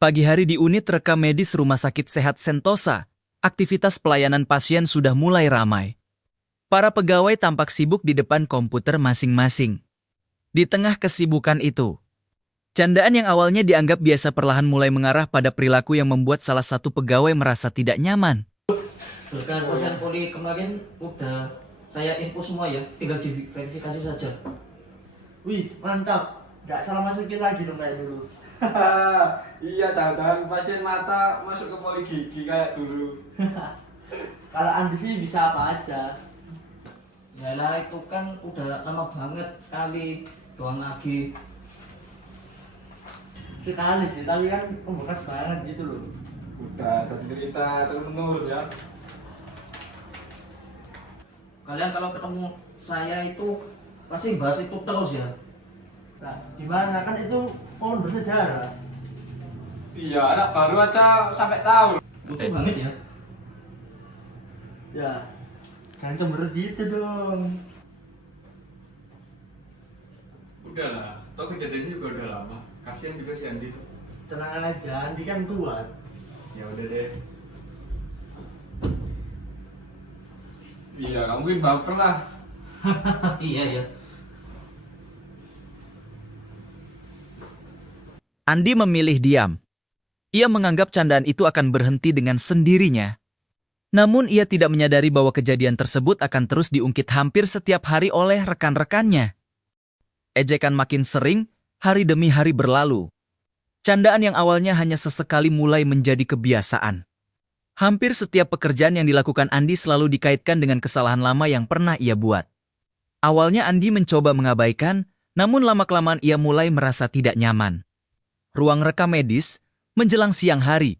Pagi hari di unit rekam medis Rumah Sakit Sehat Sentosa, aktivitas pelayanan pasien sudah mulai ramai. Para pegawai tampak sibuk di depan komputer masing-masing. Di tengah kesibukan itu, candaan yang awalnya dianggap biasa perlahan mulai mengarah pada perilaku yang membuat salah satu pegawai merasa tidak nyaman. Berkas pasien poli kemarin udah saya info semua ya, tinggal diverifikasi saja. Wih, mantap. Nggak salah masukin lagi dong kayak dulu. Iya, jangan-jangan pasien mata masuk ke poli gigi kayak dulu. Kalau Andi sih bisa apa aja. Yalah itu kan udah lama banget sekali doang lagi. Sekali sih, tapi kan pembekas banget gitu loh. Udah jadi cerita terus-menerus ya. Kalian kalau ketemu saya itu pasti bahas itu terus ya. Nah, gimana kan itu momen bersejarah. Iya, anak baru aja sampai tahu. Lucu banget ya. Ya, jangan cemberut gitu dong. Udahlah, toh kejadiannya juga udah lama. Kasihan juga si Andi tuh. Tenang aja, Andi kan kuat. Ya udah deh. Iya, kamu mungkin baper lah. Iya ya. Andi memilih diam. Ia menganggap candaan itu akan berhenti dengan sendirinya. Namun ia tidak menyadari bahwa kejadian tersebut akan terus diungkit hampir setiap hari oleh rekan-rekannya. Ejekan makin sering, hari demi hari berlalu. Candaan yang awalnya hanya sesekali mulai menjadi kebiasaan. Hampir setiap pekerjaan yang dilakukan Andi selalu dikaitkan dengan kesalahan lama yang pernah ia buat. Awalnya Andi mencoba mengabaikan, namun lama-kelamaan ia mulai merasa tidak nyaman. Ruang rekam medis, menjelang siang hari.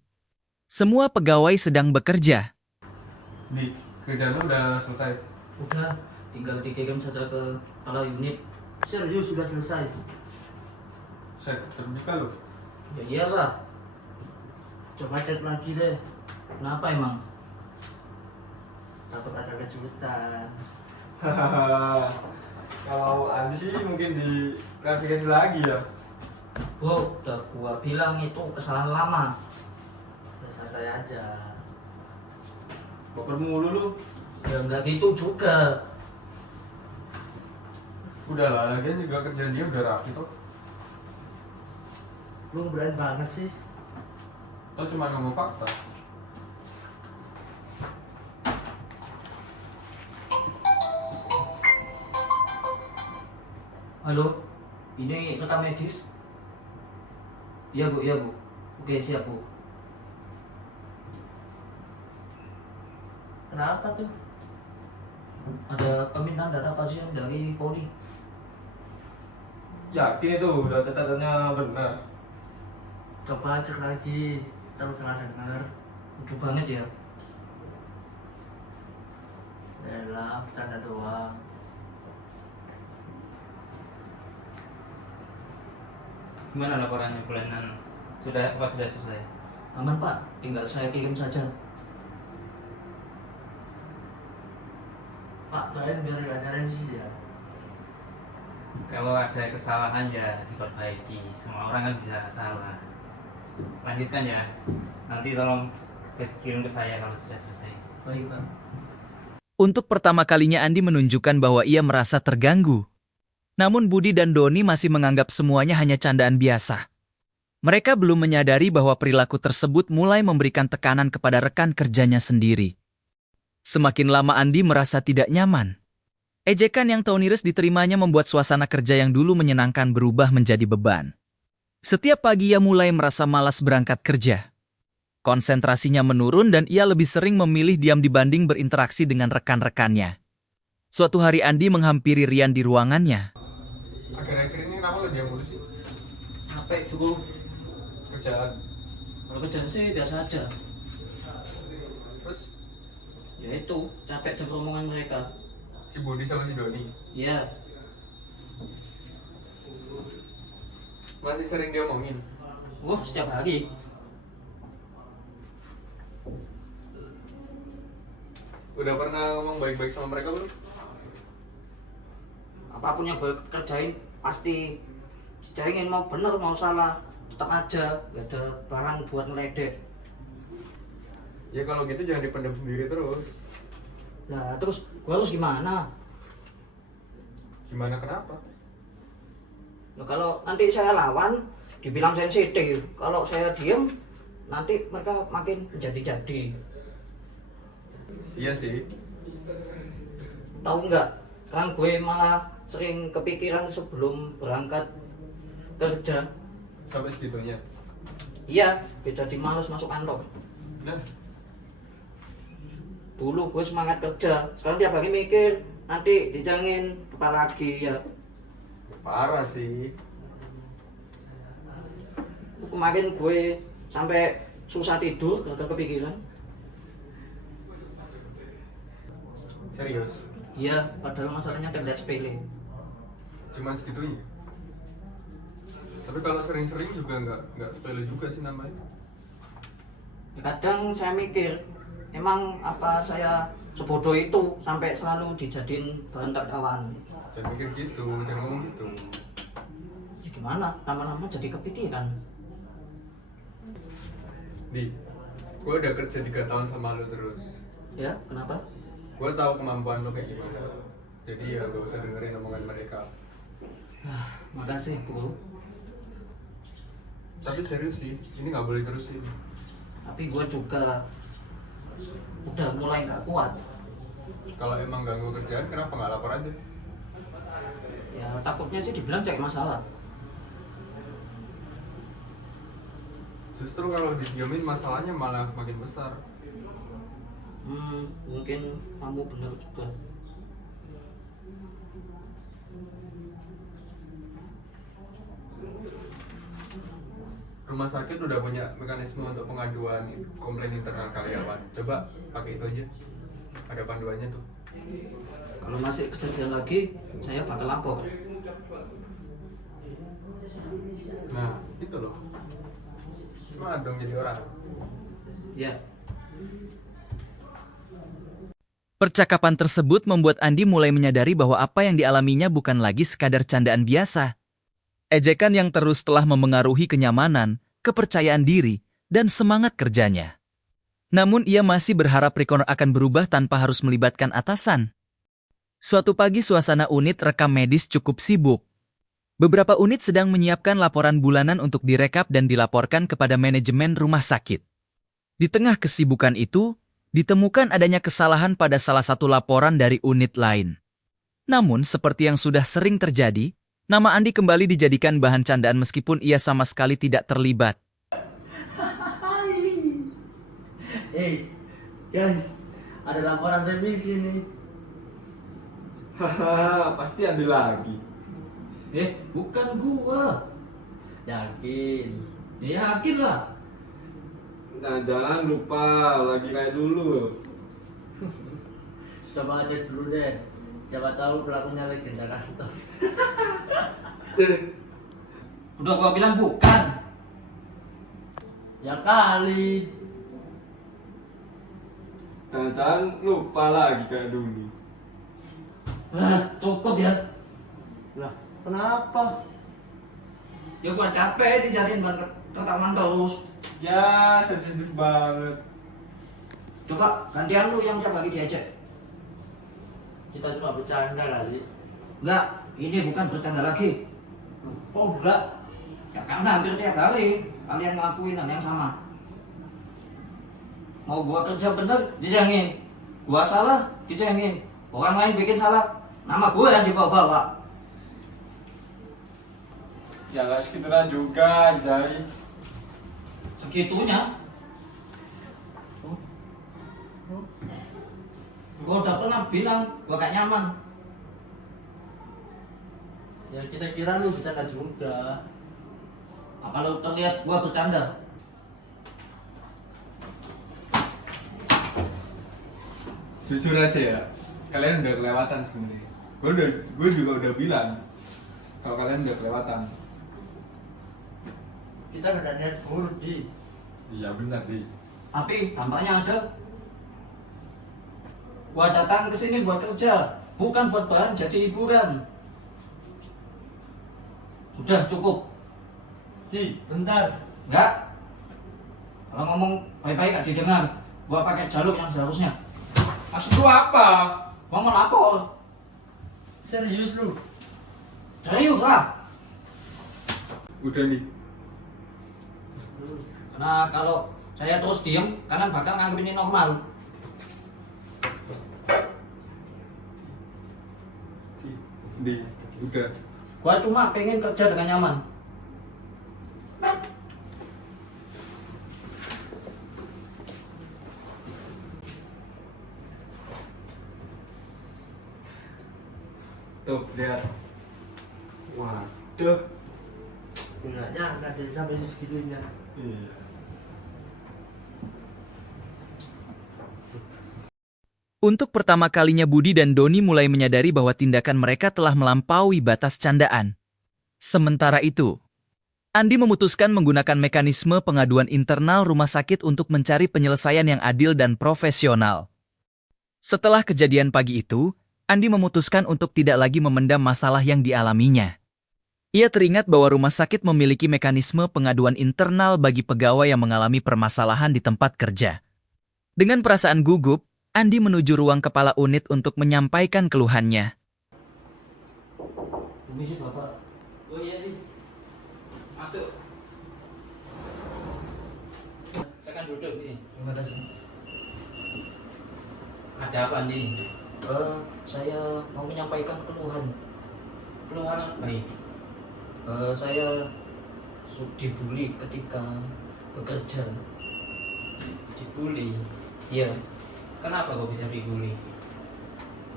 Semua pegawai sedang bekerja. Di, kerjaan lu udah selesai. Udah, tinggal dikirim saja ke kepala unit. Serius sudah selesai. Saya terbuka lu. Ya iyalah. Coba cek lagi deh. Kenapa emang? Takut ada kejutan. Kalau Andi sih mungkin di klarifikasi lagi ya. Udah gua bilang itu kesalahan lama. Ya santai aja. Baper mulu lu. Ya nggak gitu juga. Udahlah, lagian juga kerjaan dia udah rapi tuh. Lu ngeberani banget sih. Toh cuma ngomong fakta. Halo, ini rekam medis? Iya bu, iya bu. Oke siap bu. Kenapa tuh? Ada permintaan data pasien dari Poli. Yakin itu udah catatannya benar. Coba cek lagi. Kita salah dengar. Lucu banget ya. Yalah, bercanda doang. Gimana laporannya bulanan? Sudah selesai? Aman pak, tinggal saya kirim saja. Pak, doain biar gak nyariin sih ya. Kalau ada kesalahan ya diperbaiki. Semua orang kan bisa salah. Lanjutkan ya. Nanti tolong kirim ke saya kalau sudah selesai. Baik pak. Untuk pertama kalinya Andi menunjukkan bahwa ia merasa terganggu. Namun Budi dan Doni masih menganggap semuanya hanya candaan biasa. Mereka belum menyadari bahwa perilaku tersebut mulai memberikan tekanan kepada rekan kerjanya sendiri. Semakin lama Andi merasa tidak nyaman. Ejekan yang tauniris diterimanya membuat suasana kerja yang dulu menyenangkan berubah menjadi beban. Setiap pagi ia mulai merasa malas berangkat kerja. Konsentrasinya menurun dan ia lebih sering memilih diam dibanding berinteraksi dengan rekan-rekannya. Suatu hari Andi menghampiri Rian di ruangannya. Akhir-akhir ini kenapa lu diam mulu sih? Capek bu. Kerjaan. Kalau kerjaan sih biasa aja. Terus Ya itu, capek dengan omongan mereka. si Budi sama si Doni Iya, masih sering diomongin. wah setiap hari. Udah pernah ngomong baik-baik sama mereka belum? Apapun yang gue kerjain pasti si cengin mau bener mau salah tetap aja nggak ada barang buat ngeledek. Ya kalau gitu jangan dipendam sendiri terus. Nah terus gue harus gimana? Gimana kenapa? Nah, kalau nanti saya lawan dibilang sensitif, kalau saya diem nanti mereka makin jadi-jadi. Iya sih. Tahu nggak? Sekarang gue malah sering kepikiran sebelum berangkat kerja. Sampai segitunya. Iya, gue jadi males masuk kantor. Nah, Dulu gue semangat kerja, sekarang tiap hari mikir nanti dijangin apa lagi ya. parah sih. Kemarin gue sampai susah tidur gak kepikiran. Serius. Iya, padahal masalahnya terlihat sepele. Cuman segitunya. Tapi kalau sering-sering juga nggak sepele juga sih namanya. Ya, kadang saya mikir, emang apa saya sebodoh itu sampai selalu dijadiin bahan tertawan. Jangan mikir gitu, jangan ngomong gitu. Ya, gimana? Lama-lama jadi kepikiran. Di, gue udah kerja 3 tahun sama lo terus. Ya, kenapa? Gue tahu kemampuan lo kayak gimana. Jadi ya gak usah dengerin omongan mereka. Makasih bro. Tapi serius sih, ini nggak boleh terusin. Tapi gue juga udah mulai nggak kuat. Kalau emang ganggu kerjaan, kenapa nggak lapor aja? Ya takutnya sih dibilang cari masalah. Justru kalau didiamin masalahnya malah makin besar. Mungkin kamu benar juga. Rumah sakit udah punya mekanisme untuk pengaduan komplain internal karyawan. Coba pakai itu aja. Ada panduannya tuh. Kalau masih kejadian lagi, saya bakal lapor. Nah, itu loh. Semangat dong jadi orang. Ya. Percakapan tersebut membuat Andi mulai menyadari bahwa apa yang dialaminya bukan lagi sekadar candaan biasa. Ejekan yang terus telah memengaruhi kenyamanan, kepercayaan diri, dan semangat kerjanya. Namun ia masih berharap Reconnor akan berubah tanpa harus melibatkan atasan. Suatu pagi suasana unit rekam medis cukup sibuk. Beberapa unit sedang menyiapkan laporan bulanan untuk direkap dan dilaporkan kepada manajemen rumah sakit. Di tengah kesibukan itu, ditemukan adanya kesalahan pada salah satu laporan dari unit lain. Namun, seperti yang sudah sering terjadi, nama Andi kembali dijadikan bahan candaan meskipun ia sama sekali tidak terlibat. Guys, ada laporan revisi nih. Hahaha, pasti ada lagi. Bukan gua. Yakin? Ya yakin lah. Nah, jangan lupa lagi kayak dulu. Coba cek dulu deh. Siapa tahu pelakunya legenda kantor. Udah gua bilang bukan. Ya kali. Jangan lupa lagi kayak dulu. Cukup ya. Lah, kenapa? Ya gua capek dijadiin bahan tertawan terus. Ya, sensitif banget. Coba gantian lu yang tiap hari diajak. Kita cuma bercanda kali. Enggak, ini bukan bercanda lagi. Oh enggak. Ya karena hampir tiap hari kalian ngelakuin hal yang sama. Mau gua kerja bener, dijangin. Gua salah, dijangin. Orang lain bikin salah, nama gua yang dibawa-bawa. Ya nggak segitulah juga, Jai. Segitunya. Gua udah pernah bilang, gua gak nyaman. Ya kita kira lu bercanda juga. Apa lu terlihat gua bercanda? Jujur aja ya, kalian udah kelewatan sebenarnya. Gue juga udah bilang kalau kalian udah kelewatan. Kita gak ada niat buruk, Di. Iya benar Di. Tapi tampaknya ada. Gua datang ke sini buat kerja, bukan buat bahan jadi hiburan. Sudah cukup. Ci, bentar. Enggak. Kalau ngomong baik-baik gak didengar. Gua pakai jalur yang seharusnya. Maksud lu apa? Gua mau lapor. Serius lu? Serius lah. Udah nih. Karena kalau saya terus diem, kalian bakal nganggap ini normal. Di, udah. Gua cuma pengen kerja dengan nyaman. Tuh, lihat. Waduh. Enggak nyangka dia sampai segitunya. Iya. Untuk pertama kalinya Budi dan Doni mulai menyadari bahwa tindakan mereka telah melampaui batas candaan. Sementara itu, Andi memutuskan menggunakan mekanisme pengaduan internal rumah sakit untuk mencari penyelesaian yang adil dan profesional. Setelah kejadian pagi itu, Andi memutuskan untuk tidak lagi memendam masalah yang dialaminya. Ia teringat bahwa rumah sakit memiliki mekanisme pengaduan internal bagi pegawai yang mengalami permasalahan di tempat kerja. Dengan perasaan gugup, Andi menuju ruang kepala unit untuk menyampaikan keluhannya. Permisi Bapak. Oh iya nih, masuk. Silakan duduk nih. Terima kasih. Ada apa nih? Saya mau menyampaikan keluhan. Keluhan apa ini? Saya dibully ketika bekerja. Dibully. Iya. Kenapa kok bisa dibully?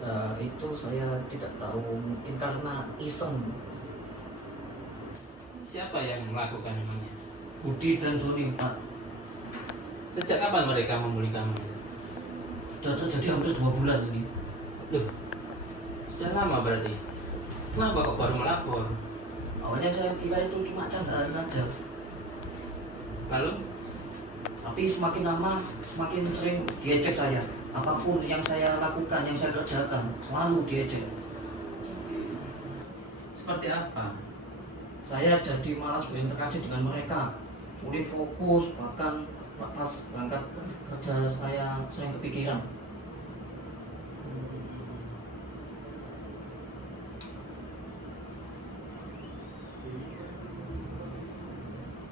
Nah, itu saya tidak tahu, mungkin karena iseng. Siapa yang melakukan emangnya? Budi dan Doni, Pak. Sejak kapan mereka membuli kamu? Sudah terjadi hampir 2 bulan ini. Loh, sudah lama berarti. Kenapa kok baru melapor? Awalnya saya kira itu cuma candaan aja. Lalu? Tapi semakin lama, semakin sering diejek saya. Apapun yang saya lakukan, yang saya kerjakan, selalu diejek. Seperti apa? Saya jadi malas berinteraksi dengan mereka. Sulit fokus, bahkan pas berangkat kerja saya sering kepikiran.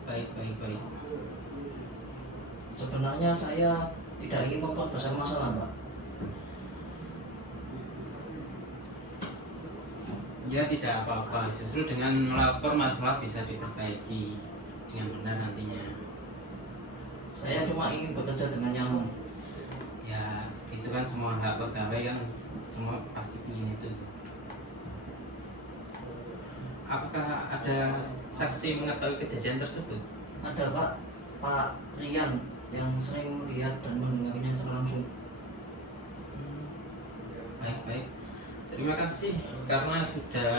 Baik. Sebenarnya saya tidak ingin memperbesar masalah, Pak. Ya tidak apa-apa, justru dengan melapor masalah bisa diperbaiki dengan benar nantinya. Saya cuma ingin bekerja dengan nyaman. Ya itu kan semua hak pegawai kan, semua pasti ingin itu. Apakah ada saksi mengetahui kejadian tersebut? Ada Pak Rian yang sering melihat dan mendengarnya secara langsung. Baik. Terima kasih karena sudah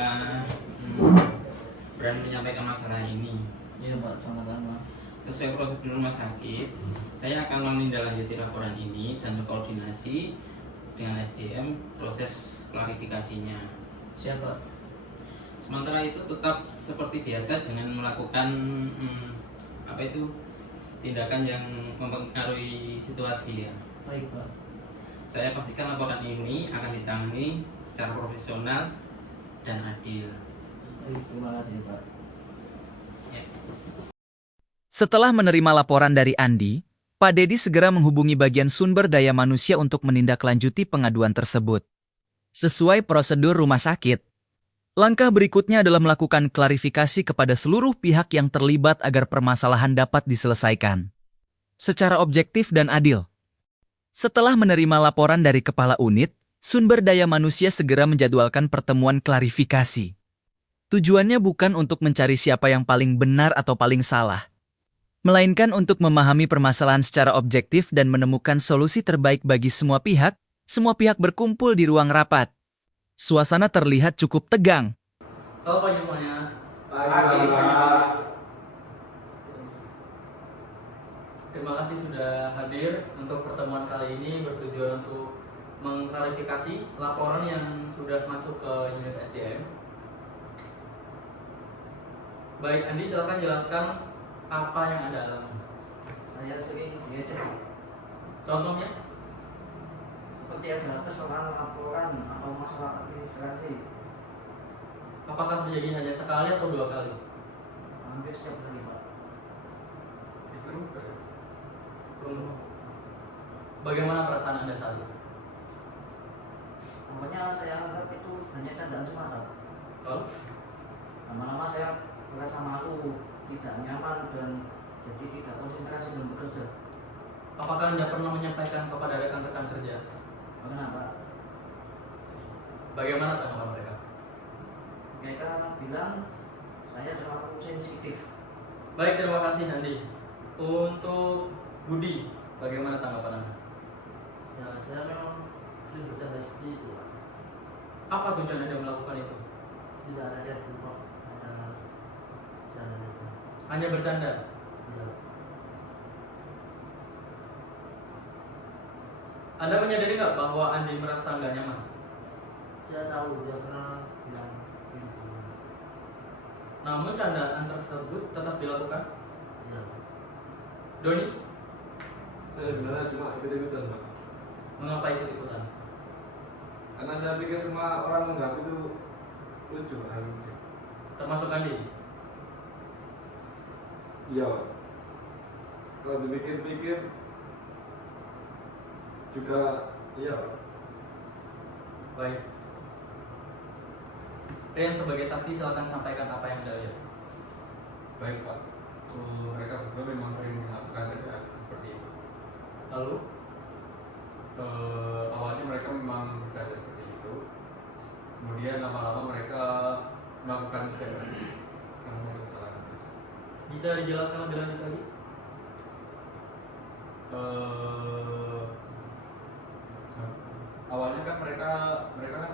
berani menyampaikan masalah ini. Iya Pak, sama-sama. Sesuai prosedur rumah sakit, saya akan menindaklanjuti laporan ini dan berkoordinasi dengan SDM proses klarifikasinya. Siapa? Sementara itu tetap seperti biasa, jangan melakukan tindakan yang mempengaruhi situasi ya. Baik Pak. Saya pastikan laporan ini akan ditangani secara profesional dan adil. Baik, terima kasih Pak. Ya. Setelah menerima laporan dari Andi, Pak Dedi segera menghubungi bagian sumber daya manusia untuk menindaklanjuti pengaduan tersebut. Sesuai prosedur rumah sakit, langkah berikutnya adalah melakukan klarifikasi kepada seluruh pihak yang terlibat agar permasalahan dapat diselesaikan secara objektif dan adil. Setelah menerima laporan dari kepala unit, sumber daya manusia segera menjadwalkan pertemuan klarifikasi. Tujuannya bukan untuk mencari siapa yang paling benar atau paling salah, melainkan untuk memahami permasalahan secara objektif dan menemukan solusi terbaik bagi semua pihak. Semua pihak berkumpul di ruang rapat. Suasana terlihat cukup tegang. Selamat pagi semuanya. Terima kasih sudah hadir untuk pertemuan kali ini bertujuan untuk mengklarifikasi laporan yang sudah masuk ke unit SDM. Baik Andi, silakan jelaskan apa yang Anda alami. Saya sering diejek. Contohnya? Seperti ada kesalahan laporan atau masalah administrasi. Apakah terjadi hanya sekali atau 2 kali? Hampir setiap hari, Pak. Itu enggak ya? Bagaimana perasaan Anda saat itu? Pokoknya saya anggap itu hanya candaan semata. Lalu? Lama-lama saya merasa malu, tidak nyaman, dan jadi tidak konsentrasi dalam bekerja. Apakah Anda pernah menyampaikan kepada rekan-rekan kerja? Kenapa? Bagaimana tanggapan mereka? Mereka bilang saya terlalu sensitif. Baik, terima kasih Andi. Untuk Budi, bagaimana tanggapan Anda? Ya, saya memang sering bercanda seperti itu, Pak. Apa tujuan Anda melakukan itu? Tidak ada yang berubah, hanya bercanda saja. Hanya bercanda. Ya, Anda menyadari nggak bahwa Andi merasa nggak nyaman? saya tahu dia pernah bilang begitu. Namun candaan tersebut tetap dilakukan. Ya, Doni, Saya sebenarnya cuma ikut-ikutan, Pak. mengapa ikut-ikutan? Karena saya pikir semua orang menganggap itu lucu, hal lucu. Termasuk Andi. Iya, Pak. Kalau dipikir-pikir juga iya, Pak. Baik. Rian sebagai saksi silakan sampaikan apa yang Anda lihat. Baik Pak. Mereka berdua memang sering melakukan kerjaan seperti itu. Lalu, Awalnya mereka memang bercanda seperti itu. Kemudian lama-lama mereka melakukan setiap hari karena ada kesalahan kecil. bisa dijelaskan lebih lanjut lagi? Awalnya kan mereka kan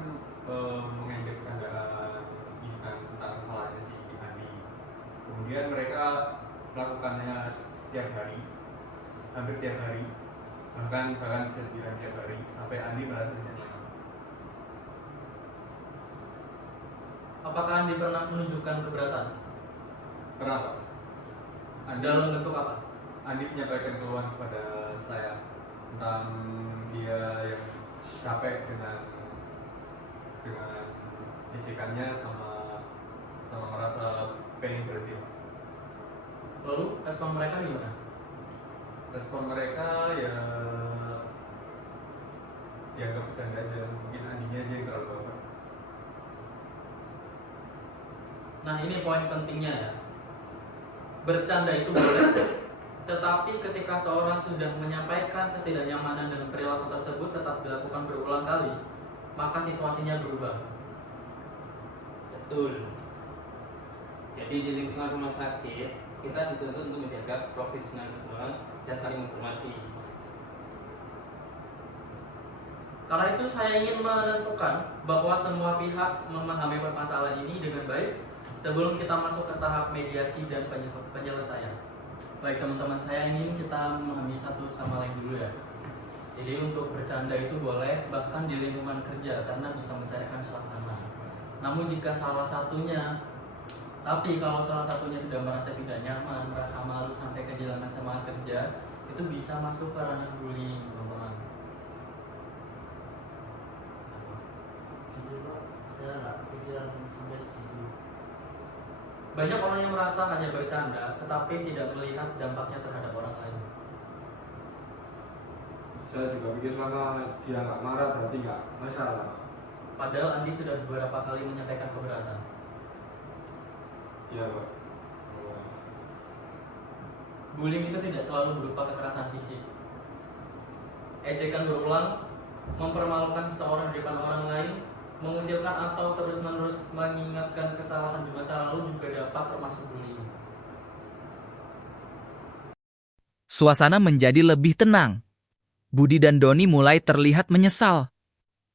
mengejek candaan ini kan tentang kesalahannya si Andi. Kemudian mereka melakukannya setiap hari, hampir tiap hari, bahkan bisa dibilang tiap hari sampai Andi merasa tidak nyaman. Apakah Andi pernah menunjukkan keberatan? Kenapa? Dalam bentuk apa? Andi menyampaikan keluhan kepada saya tentang dia yang capek dengan ejekannya sama merasa pengen berhenti. Lalu respon mereka gimana? Respon mereka ya dianggap bercanda aja, mungkin Andinya aja yang terlalu baper. Nah, ini poin pentingnya ya. Bercanda itu boleh, tetapi ketika seorang sudah menyampaikan ketidaknyamanan dengan perilaku tersebut tetap dilakukan berulang kali, maka situasinya berubah. Betul. Jadi di lingkungan rumah sakit kita dituntut untuk menjaga profesionalisme dan saling menghormati. Kala itu saya ingin menentukan bahwa semua pihak memahami permasalahan ini dengan baik sebelum kita masuk ke tahap mediasi dan penyelesaian. Baik teman-teman, saya ingin kita memahami satu sama lain dulu ya. Jadi untuk bercanda itu boleh bahkan di lingkungan kerja karena bisa mencairkan suasana. Namun jika salah satunya, kalau salah satunya sudah merasa tidak nyaman, merasa malu sampai kehilangan semangat kerja, itu bisa masuk ke ranah bullying, teman-teman. jadi Pak, saya nggak kepikiran sampai segitu. Banyak orang yang merasa hanya bercanda, tetapi tidak melihat dampaknya terhadap orang lain. Saya juga pikir selama dia nggak marah berarti nggak masalah. Padahal Andi sudah beberapa kali menyampaikan keberatan. Iya, Pak. Bullying itu tidak selalu berupa kekerasan fisik. Ejekan berulang, mempermalukan seseorang di depan orang lain, mengucilkan atau terus-menerus mengingatkan kesalahan di masa lalu juga dapat termasuk bullying. Suasana menjadi lebih tenang. Budi dan Doni mulai terlihat menyesal.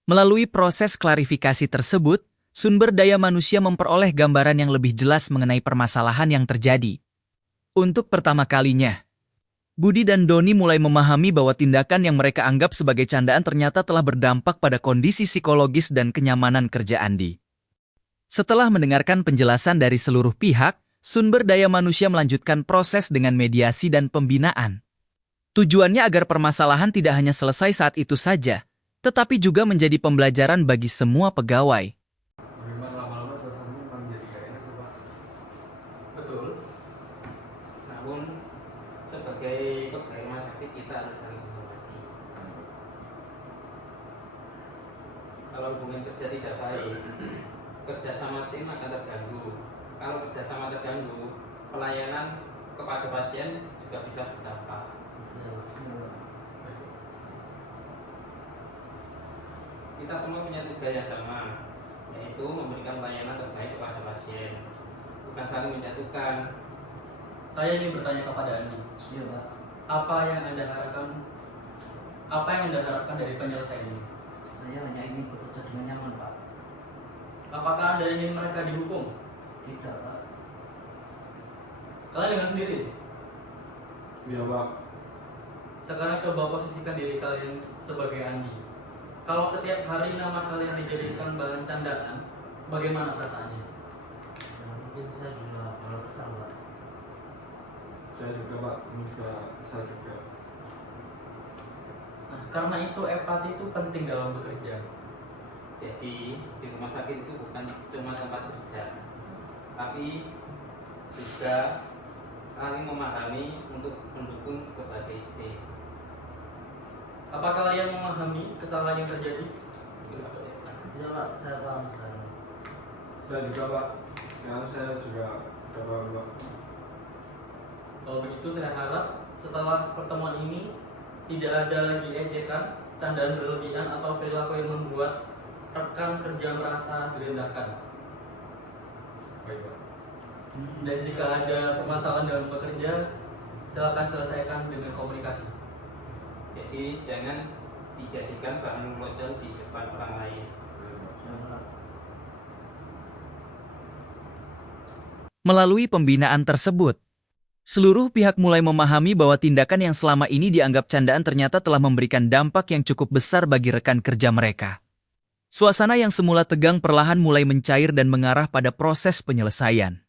Melalui proses klarifikasi tersebut, sumber daya manusia memperoleh gambaran yang lebih jelas mengenai permasalahan yang terjadi. Untuk pertama kalinya, Budi dan Doni mulai memahami bahwa tindakan yang mereka anggap sebagai candaan ternyata telah berdampak pada kondisi psikologis dan kenyamanan kerja Andi. Setelah mendengarkan penjelasan dari seluruh pihak, Sumber daya manusia melanjutkan proses dengan mediasi dan pembinaan. Tujuannya agar permasalahan tidak hanya selesai saat itu saja, tetapi juga menjadi pembelajaran bagi semua pegawai. Memang lama-lama suasananya memang jadi gak enak sih Pak. Betul. Namun sebagai pegawai rumah sakit kita harus saling menghormati. Kalau hubungan kerja tidak baik, kerjasama tim akan terganggu. Kalau kerjasama terganggu, pelayanan kepada pasien juga bisa berdampak. Kita semua punya tugas yang sama, yaitu memberikan pelayanan terbaik kepada pasien, bukan saling menjatuhkan. Saya ingin bertanya kepada Andi. Iya Pak. Apa yang Anda harapkan dari penyelesaian ini? Saya hanya ingin bekerja dengan nyaman Pak. Apakah Anda ingin mereka dihukum? Tidak Pak. Kalian dengar sendiri. Iya Pak. Sekarang coba posisikan diri kalian sebagai Andi. Kalau setiap hari nama kalian dijadikan bahan candaan, bagaimana perasaannya? Ya, mungkin saya juga kalau kesal Pak. Saya juga Pak, ini juga kesal juga. Nah, karena itu empati itu penting dalam bekerja. Jadi di rumah sakit itu bukan cuma tempat kerja, tapi juga saling memahami untuk mendukung sebagai tim. Apakah kalian memahami kesalahan yang terjadi? Iya Pak, saya paham sekarang. Saya juga Pak, sekarang saya juga udah paham Pak. Kalau begitu saya harap setelah pertemuan ini tidak ada lagi ejekan, candaan berlebihan atau perilaku yang membuat rekan kerja merasa direndahkan. Baik Pak. Dan jika ada permasalahan dalam bekerja, silakan selesaikan dengan komunikasi. Jadi jangan dijadikan bahan melocot di depan orang lain. Ya Pak. Melalui pembinaan tersebut, seluruh pihak mulai memahami bahwa tindakan yang selama ini dianggap candaan ternyata telah memberikan dampak yang cukup besar bagi rekan kerja mereka. Suasana yang semula tegang perlahan mulai mencair dan mengarah pada proses penyelesaian.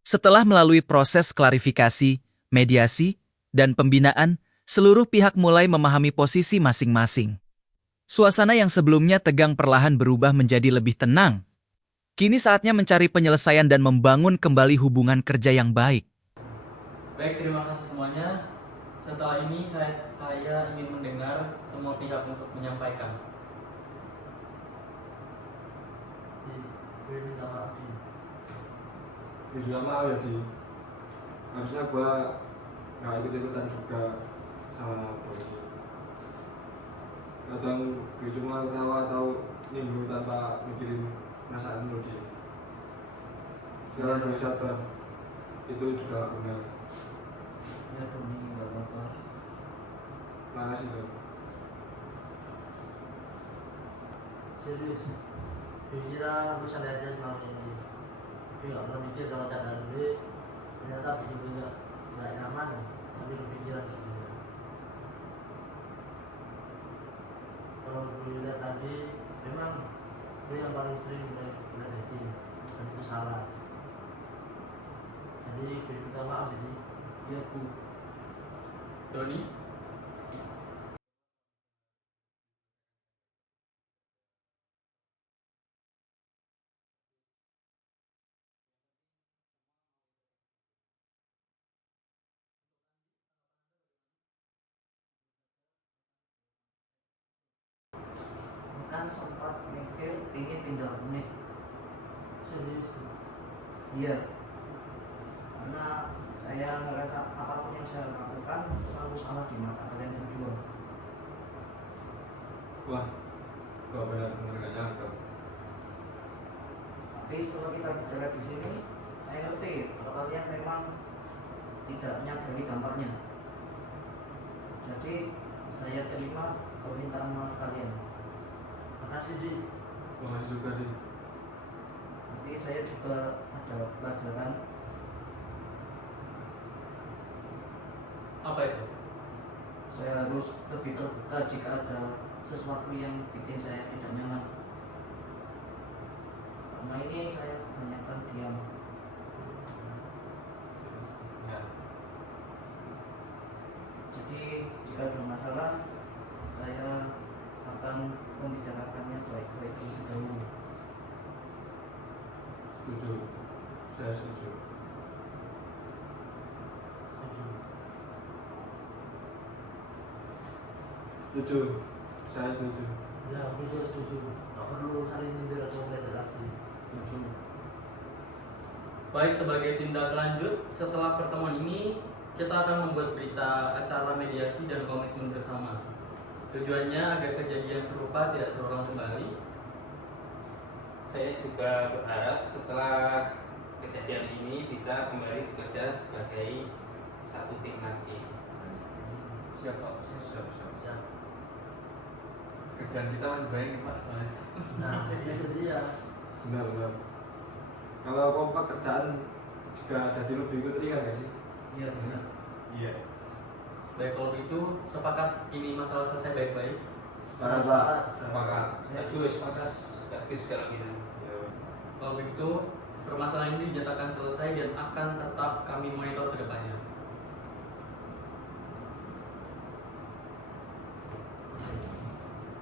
Setelah melalui proses klarifikasi, mediasi, dan pembinaan, seluruh pihak mulai memahami posisi masing-masing. Suasana yang sebelumnya tegang perlahan berubah menjadi lebih tenang. Kini saatnya mencari penyelesaian dan membangun kembali hubungan kerja yang baik. Baik, terima kasih semuanya. Setelah ini saya ingin mendengar semua pihak untuk menyampaikan. Gue minta maaf Di. Gue juga maaf ya Di. Harusnya gue gak ikut-ikutan juga sama polisi. Kadang gue cuma ketawa atau nimbrung tanpa mikirin perasaan lo Di. Sekarang gue sadar itu juga benar. Ya Doni, nggak apa-apa. Makasih Dok. Serius. Gue kira lu santai aja selama ini. Gue gak pernah mikir kalau candaan gue ternyata bikin gue gak nyaman sampai kepikiran sebenarnya. Kalau gue lihat tadi, memang gue yang paling sering meledeki dan itu salah. Jadi gue minta maaf jadi. Ya Bu. Doni? Kan sempat mikir ingin pindah unit. Serius. Iya. Karena saya merasa apapun yang saya lakukan selalu salah di mata kalian berdua. Wah, gue benar-benar gak nyangka. Tapi setelah kita bicara di sini, saya ngerti kalau kalian memang tidak menyadari dampaknya. Jadi saya terima permintaan maaf kalian. Makasih Di. Makasih juga Di. Tapi saya juga ada pelajaran. Apa itu? Saya harus lebih terbuka jika ada sesuatu yang bikin saya tidak nyaman. Karena ini saya kebanyakan diam. Jadi jika ada masalah, saya akan membicarakannya baik-baik terlebih dahulu. Setuju. Saya setuju. Setuju. Saya setuju. Ya, aku juga setuju. Gak perlu saling nyindir atau melihat lagi. Setuju. Baik, sebagai tindak lanjut, setelah pertemuan ini kita akan membuat berita acara mediasi dan komitmen bersama. Tujuannya agar kejadian serupa tidak terulang kembali. Saya juga berharap setelah kejadian ini bisa kembali bekerja sebagai satu tim lagi. Siap Pak, siap. Siap. Kerjaan kita masih banyak nih Pak. Nah, itu dia. Benar. Kalau kompak kerjaan juga jadi lebih ikut ringan nggak sih? Iya, benar. Iya. Baik, kalau gitu sepakat ini masalah selesai baik-baik. Sepakat Pak. Sepakat. Bagus, bagus kalau gitu. Ya. Kalau begitu, permasalahan ini dinyatakan selesai dan akan tetap kami monitor ke depannya.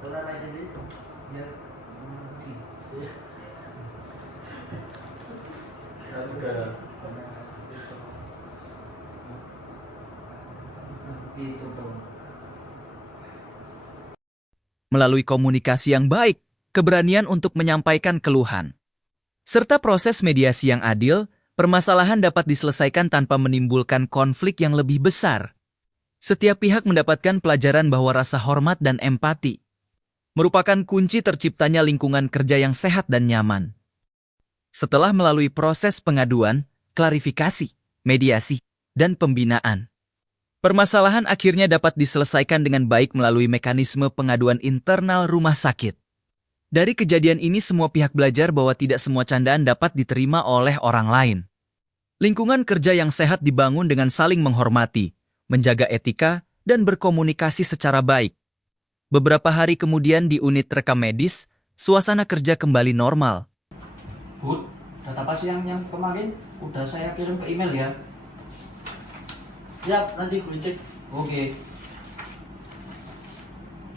Telan aja nih. Ya, lagi. Saya juga. Gitu dong. Melalui komunikasi yang baik, keberanian untuk menyampaikan keluhan, serta proses mediasi yang adil, permasalahan dapat diselesaikan tanpa menimbulkan konflik yang lebih besar. Setiap pihak mendapatkan pelajaran bahwa rasa hormat dan empati merupakan kunci terciptanya lingkungan kerja yang sehat dan nyaman. Setelah melalui proses pengaduan, klarifikasi, mediasi, dan pembinaan, permasalahan akhirnya dapat diselesaikan dengan baik melalui mekanisme pengaduan internal rumah sakit. Dari kejadian ini semua pihak belajar bahwa tidak semua candaan dapat diterima oleh orang lain. Lingkungan kerja yang sehat dibangun dengan saling menghormati, menjaga etika, dan berkomunikasi secara baik. Beberapa hari kemudian di unit rekam medis, suasana kerja kembali normal. Bud, data pasien yang kemarin udah saya kirim ke email ya. Siap, nanti gue cek. Oke.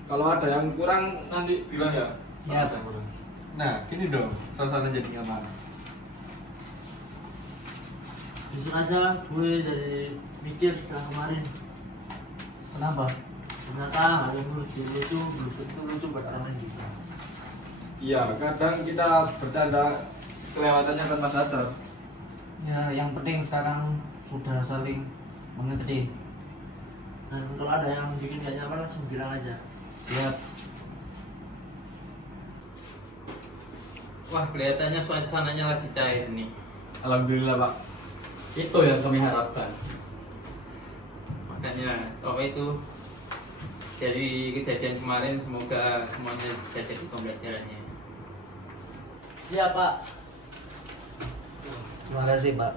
Kalau ada yang kurang nanti bilang ya. Siap. Ada yang kurang. Nah, gini dong, suasana jadi nyaman. Jujur aja, gue jadi mikir setelah kemarin. Kenapa? Ternyata hal yang menurut gue lucu belum tentu lucu buat orang lain juga. Iya, kadang kita bercanda kelewatannya tanpa sadar. Ya, yang penting sekarang sudah saling mengerti. Dan kalau ada yang bikin gak nyaman langsung bilang aja. Siap. Wah, kelihatannya suasananya lagi cair nih. Alhamdulillah Pak. Itu yang kami harapkan. Makanya, apa itu dari kejadian kemarin semoga semuanya bisa jadi pembelajarannya. Siap, Pak. Terima kasih, Pak.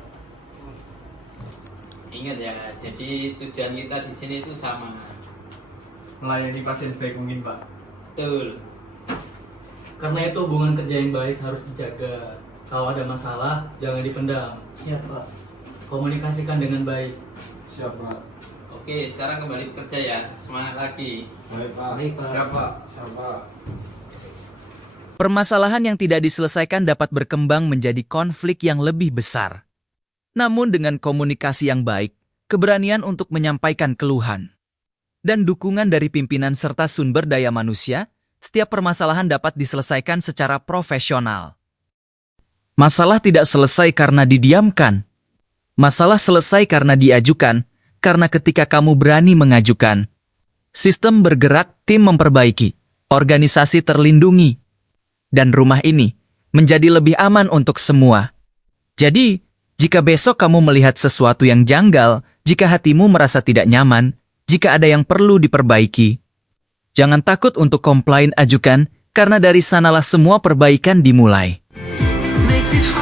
Ingat ya, jadi tujuan kita di sini itu sama. Melayani pasien baik mungkin Pak. Betul. Karena itu hubungan kerja yang baik harus dijaga. Kalau ada masalah, jangan dipendam. Siap, Pak. Komunikasikan dengan baik. Siap Pak. Oke, sekarang kembali bekerja ya. Semangat lagi. Baik Pak. Baik, Pak. Siap Pak. Siap Pak. Permasalahan yang tidak diselesaikan dapat berkembang menjadi konflik yang lebih besar. Namun dengan komunikasi yang baik, keberanian untuk menyampaikan keluhan, dan dukungan dari pimpinan serta sumber daya manusia, setiap permasalahan dapat diselesaikan secara profesional. Masalah tidak selesai karena didiamkan. Masalah selesai karena diajukan, karena ketika kamu berani mengajukan, sistem bergerak, tim memperbaiki, organisasi terlindungi, dan rumah ini menjadi lebih aman untuk semua. Jadi, jika besok kamu melihat sesuatu yang janggal, jika hatimu merasa tidak nyaman, jika ada yang perlu diperbaiki, jangan takut untuk komplain, ajukan, karena dari sanalah semua perbaikan dimulai. Makes it hard.